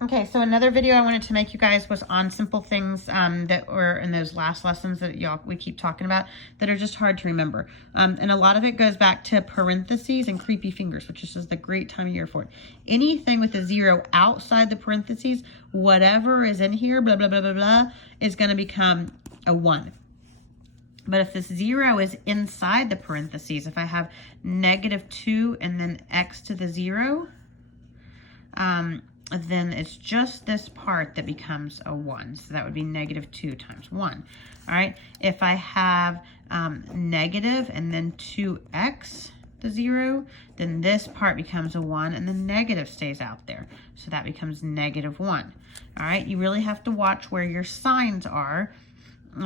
Okay, so another video I wanted to make you guys was on simple things that were in those last lessons that we keep talking about that are just hard to remember. And a lot of it goes back to parentheses and creepy fingers, which is just a great time of year for it. Anything with a 0 outside the parentheses, whatever is in here, blah, blah, blah, blah, blah, is going to become a 1. But if this 0 is inside the parentheses, if I have -2 and then x to the 0, then it's just this part that becomes a 1. So that would be -2 times 1. All right. If I have negative and then 2x to 0, then this part becomes a 1 and the negative stays out there. So that becomes -1. All right. You really have to watch where your signs are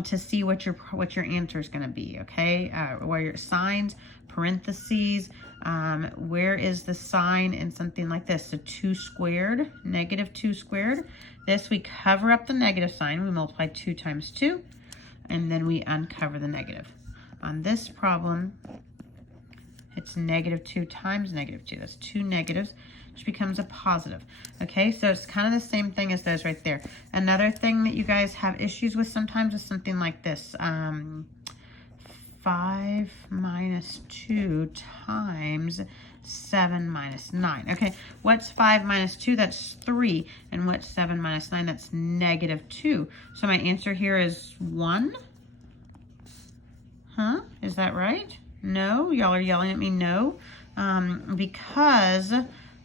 to see what your answer is going to be. Okay. Where your signs, parentheses, where is the sign in something like this? So 2 squared, -2 squared. This, we cover up the negative sign. We multiply 2 times 2, and then we uncover the negative. On this problem, it's -2 times -2. That's 2 negatives, which becomes a positive. Okay, so it's kind of the same thing as those right there. Another thing that you guys have issues with sometimes is something like this. 5 minus 2 times 7 minus 9. Okay, what's 5 minus 2? That's 3. And what's 7 minus 9? That's -2. So my answer here is 1. Huh? Is that right? No? Y'all are yelling at me no. Because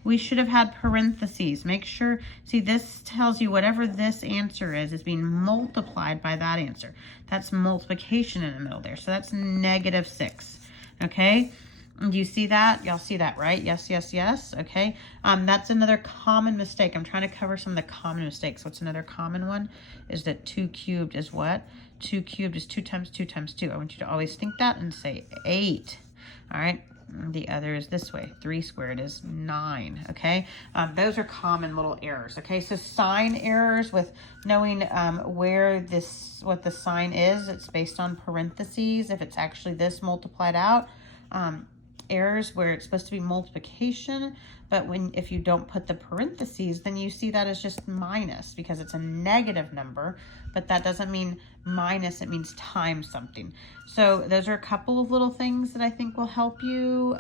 we should have had parentheses. Make sure, see, this tells you whatever this answer is being multiplied by that answer. That's multiplication in the middle there. So that's -6, okay? Do you see that? Y'all see that, right? Yes, yes, yes, okay? That's another common mistake. I'm trying to cover some of the common mistakes. What's another common one? Is that 2 cubed is what? 2 cubed is 2 times 2 times 2. I want you to always think that and say 8, all right? The other is this way. 3 squared is 9, okay? Those are common little errors, okay? So sign errors with knowing what the sign is. It's based on parentheses. If it's actually this multiplied out. Errors where it's supposed to be multiplication, but if you don't put the parentheses, then you see that as just minus because it's a negative number, but that doesn't mean minus, it means times something. So those are a couple of little things that I think will help you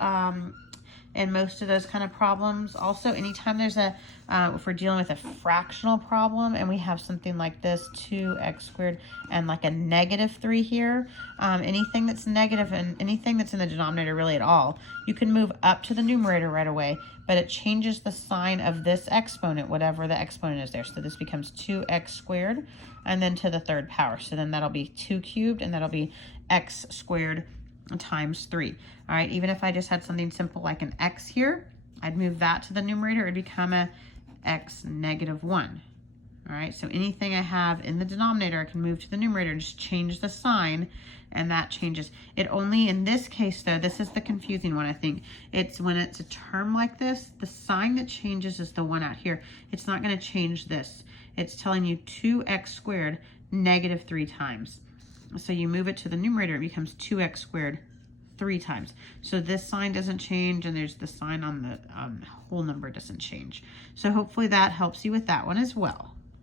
in most of those kind of problems. Also, anytime there's if we're dealing with a fractional problem and we have something like this, 2x squared and like a -3 here, anything that's negative and anything that's in the denominator really at all, you can move up to the numerator right away, but it changes the sign of this exponent, whatever the exponent is there. So this becomes 2x squared and then to the 3rd power. So then that'll be 2 cubed and that'll be x squared times 3. All right, even if I just had something simple like an x here, I'd move that to the numerator. It'd become a x -1. All right, so anything I have in the denominator, I can move to the numerator and just change the sign, and that changes. It only, in this case though, this is the confusing one, I think. It's when it's a term like this, the sign that changes is the one out here. It's not gonna change this. It's telling you 2x squared -3 times. So you move it to the numerator, it becomes 2x squared 3 times. So this sign doesn't change, and there's the sign on the whole number doesn't change. So hopefully that helps you with that one as well.